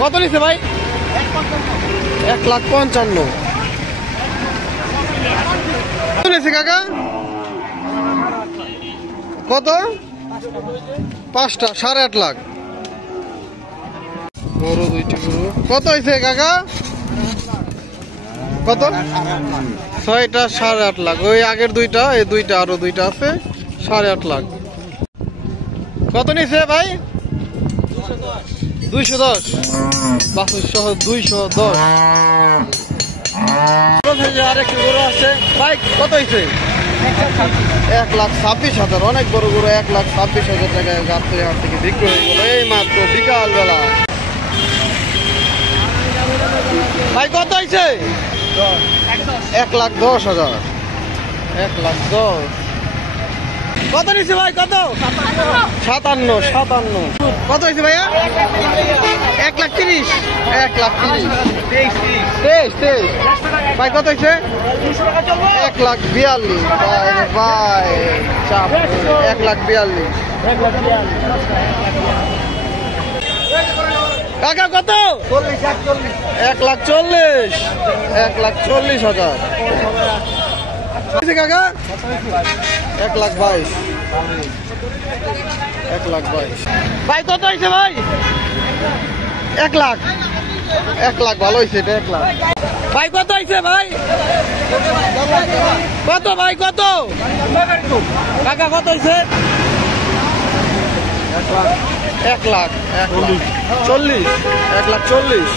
কত নিছে ভাই? 1,55,000 নিছে কাকা। কত? 5টা 8.5 লাখ। গরু 2টি গরু কত হয়েছে কাকা? কত? 6টা 8.5 লাখ। ওই আগের 2টা, এই 2টা আরো 2টা আছে, 8.5 লাখ। কত নিছে ভাই? 210। বাছুর সহ 210। আরেকটি গরু আছে ভাই, কত হয়েছে? 1,26,000। অনেক বড় গরু 1,26,000 টাকায় গাবতলী হাট থেকে বিক্রি হয়ে গেল এই মাত্র বিকাল বেলা। ভাই কত হয়েছে? 1,10,000। 1,10,000। কত নিচ্ছে ভাই? কত? 57। কত হয়েছে ভাইয়া? 1,30,000। 1,30,000। ভাই কত হয়েছে? 1,42,000। ভাই চাপ 1,42,000। কাকা কত? 1,40,000। 1,40,000 কাকা। 1,22,000। 1,22,000 ভাই কত হয়েছে ভাই? 1 লাখ। 1 লাখ ভালো হয়েছে এটা। 1 লাখ ভাই কত হয়েছে ভাই? কত ভাই কত? কাকা কত হয়েছে? 1 লাখ। 1,40,000। 1,40,000।